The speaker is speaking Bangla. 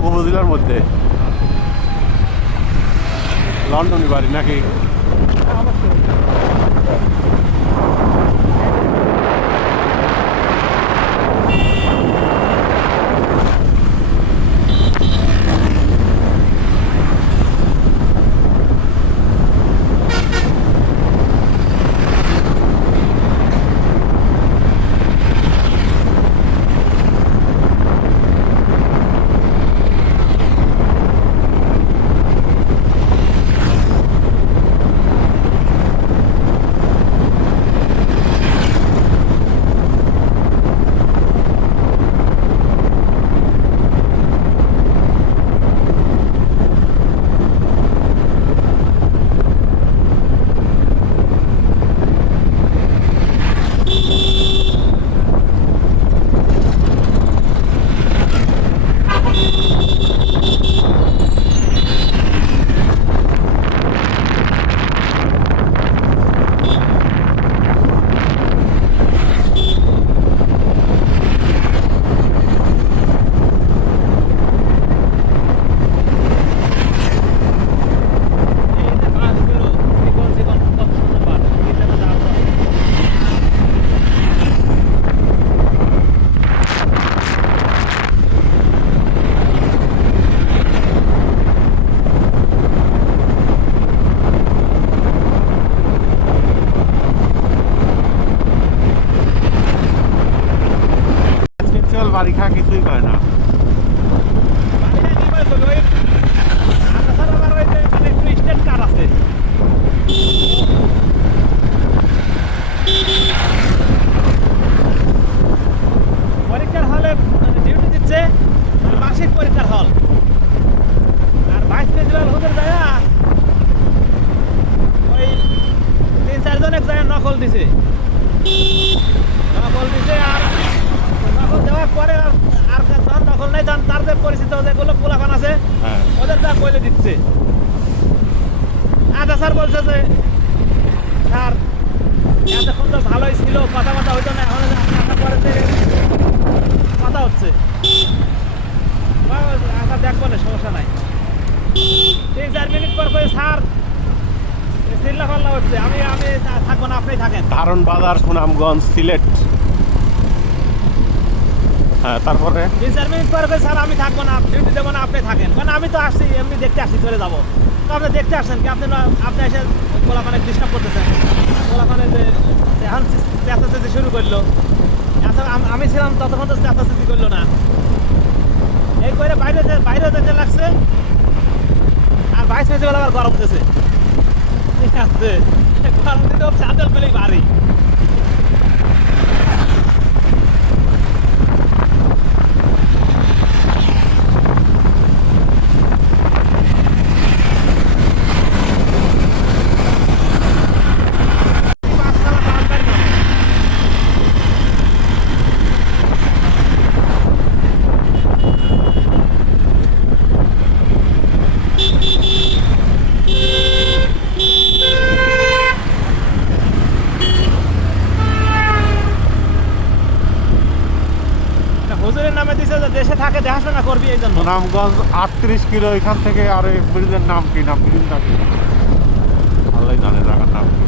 ঘাতক উপজেলার মধ্যে। লন্ডনী বাড়ি নাকি? বাড়ি খা কিছুই করে না। পরীক্ষার হলে ডিউটি দিচ্ছে, মাসিক পরীক্ষার হল। আর ভাইস প্রিন্সিপাল হুজুর যায় ওই 3-4 জন এক জায়গায় নকল দিছে। আর নকল দেওয়ার পরে আর যখন নকল নেই তখন তার যে পরিচিত যেগুলো পোলাপান আছে ওদের যা কইলে দিচ্ছে। আচ্ছা স্যার বলছে যে স্যার এতক্ষণ তো ভালোই ছিল, কথা হইতো না, এখন পরে কথা হচ্ছে। আচ্ছা দেখবো না, সমস্যা নাই। 3-4 মিনিট পর করে স্যার চিল্লা পাল্লা হচ্ছে, আমি থাকবো না, আপনি থাকেন। ধারণ বাজার, সুনামগঞ্জ, সিলেট। হ্যাঁ, তারপরে 3-4 মিনিট পর করে স্যার আমি থাকবো না, ডিউটি দেবো না, আপনি থাকেন। কারণ আমি তো আসছি এমনি দেখতে আসছি, চলে যাবো। তো আপনি দেখতে আসছেন কি? আপনি এসে পোলাপানে ডিস্টার্ব করতেছেন। পোলাপানে যে এখন চেঁচাচেঁচি শুরু করলো, আমি ছিলাম ততক্ষণ তো চেঁচাচেঁচি করলো না। এই করে বাইরে যেতে লাগছে। আর ভাইস প্রিন্সিপাল আবার গরম দিতেছে, ঠিক আছে, গরম দিতে চাদর পেলেই ভারী। হুজুরের নামে দিছে যে দেশে থাকে দেখাশোনা করবি, এই জন্য। সুনামগঞ্জ 38 কিলো এখান থেকে। আর এই ব্রিজের নাম কি? নাম ব্রিজ নাকি আল্লাহ জানে, জায়গার নাম কি।